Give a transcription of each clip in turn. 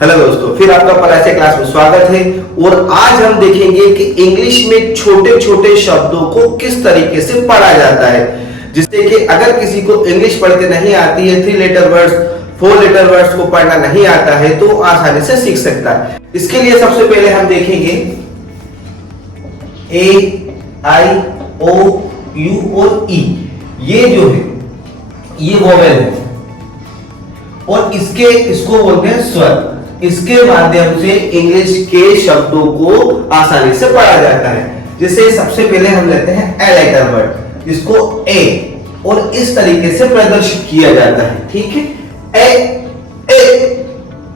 Hello दोस्तों, फिर आपका पढ़ाई से क्लास में स्वागत है। और आज हम देखेंगे कि इंग्लिश में छोटे छोटे शब्दों को किस तरीके से पढ़ा जाता है, जिससे कि अगर किसी को इंग्लिश पढ़ते नहीं आती है, 3 लेटर वर्ड्स 4 लेटर वर्ड्स को पढ़ना नहीं आता है, तो आसानी से सीख सकता है। इसके लिए सबसे पहले हम देखेंगे ए, आई, ओ, यू और ई। ये जो है ये वोवेल है और इसको बोलते हैं स्वर। इसके माध्यम से इंग्लिश के शब्दों को आसानी से पढ़ा जाता है। जैसे सबसे पहले हम लेते हैं ए लेटर वर्ड, जिसको ए और इस तरीके से प्रदर्शित किया जाता है। ठीक है, ए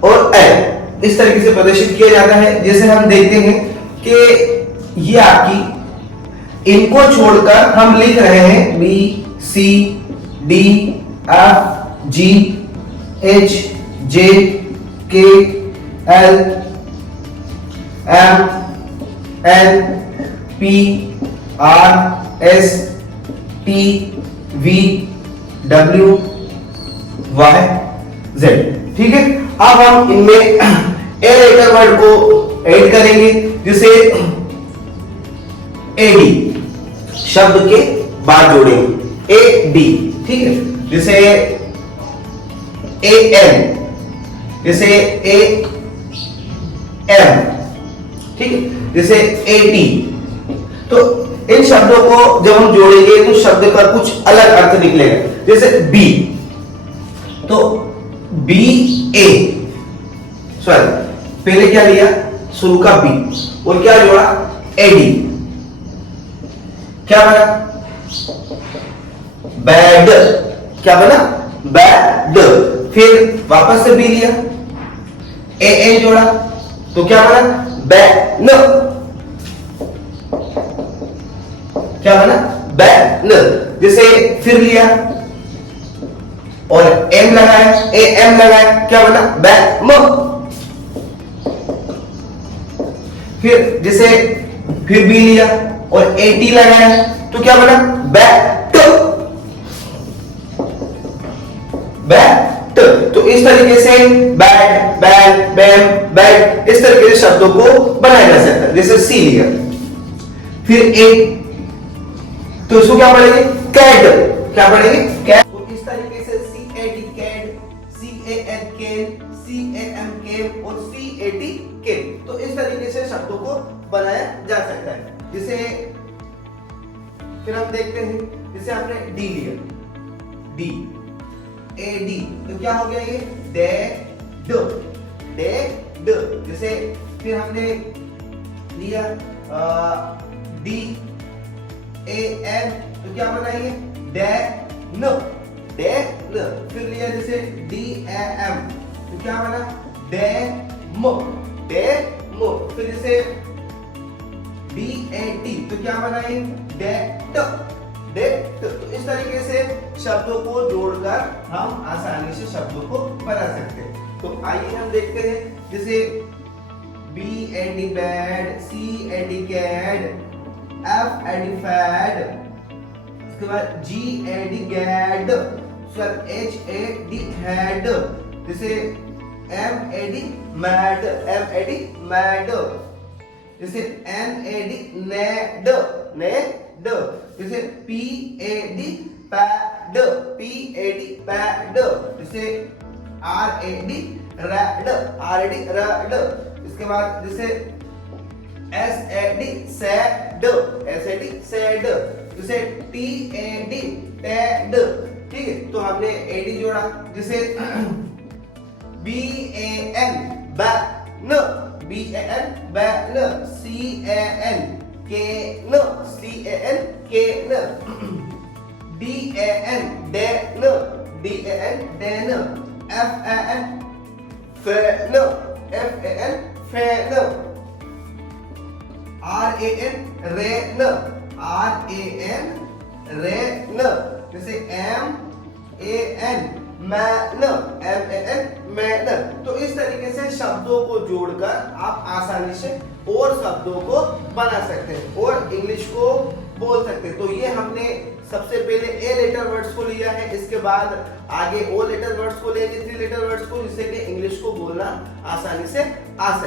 और ए इस तरीके से प्रदर्शित किया जाता है। जैसे हम देखते हैं कि ये आपकी, इनको छोड़कर हम लिख रहे हैं B, C, D, F, G, H, J, K, L, M, N, P, R, S, T, V, W, Y, Z. ठीक है, अब हम इनमें ए लेटर वर्ड को ऐड करेंगे, जिसे एडी शब्द के बाद जोड़ेंगे, ए डी। ठीक है, जैसे ए एन, जैसे ए एम, ठीक है, जैसे ए टी। तो इन शब्दों को जब हम जोड़ेंगे तो शब्द का कुछ अलग अर्थ निकलेगा। जैसे बी, तो बी ए, सॉरी पहले क्या लिया, शुरू का बी और क्या जोड़ा, एडी, क्या बना, बैड। क्या बना, बैड। फिर वापस से बी लिया, ए एन जोड़ा तो क्या बना, बैन। क्या बना, बैन। जैसे फिर लिया और एम लगाया, ए एम लगाया, क्या बना, बैम। फिर जैसे फिर बी लिया और ए टी लगाया तो क्या बना, बैट। बैट। तो इस तरीके से बैट, बैट, बैम, बैट, इस तरीके से शब्दों को बनाया जा सकता है। जैसे सी लिया, फिर ए, तो इसको क्या पढ़ेंगे, कैड। क्या पढ़ेंगे, कैड। तो इस तरीके से C A D cad, C A N can, C A M cam और सी ए टी केम। तो इस तरीके से शब्दों को बनाया जा सकता है। जिसे फिर हम देखते हैं, जैसे आपने डी लिया, डी ए डी, तो क्या हो गया ये, डे ड, डे ड। जैसे फिर हमने लिया डी ए एन, तो क्या बना ये, डे न, डे न। फिर लिया जैसे डी ए एम, तो क्या बना, डे म, डे म। फिर जैसे डी ए टी, तो क्या बना ये, डे ट, डे ट। तो इस तरीके से शब्दों को जोड़कर हम आसानी से शब्दों को बना सकते हैं। तो आइए हम देखते हैं, जैसे B A D bad, C A D cad, F A D fad, उसके बाद G A D gad, sir H A D head, जैसे M A D mad, M A D mad, जैसे एन एडी नेड, नेड, जैसे P A D pad, P A D pad, जैसे R A D rad, R A D rad. इसके बाद जैसे S A D sad, S A D sad, जैसे T A D tad. ठीक है, तो हमने ए डी जोड़ा। जैसे B A N ban, B A N ban, C A N can, C A N can, D A N den, D A N den, F A N fan, F A N fan, R A N ran, R A N ran. जैसे M A N man, M A N man. तो इस तरीके से शब्दों को जोड़कर आप आसानी से और शब्दों को बना सकते हैं और इंग्लिश को बोल सकते हैं। तो ये हमने सबसे पहले ए लेटर वर्ड्स को लिया है, इसके बाद आगे ओ लेटर वर्ड्स को लेंगे, 3 लेटर वर्ड्स को, जिससे कि इंग्लिश को बोलना आसानी से आ सके।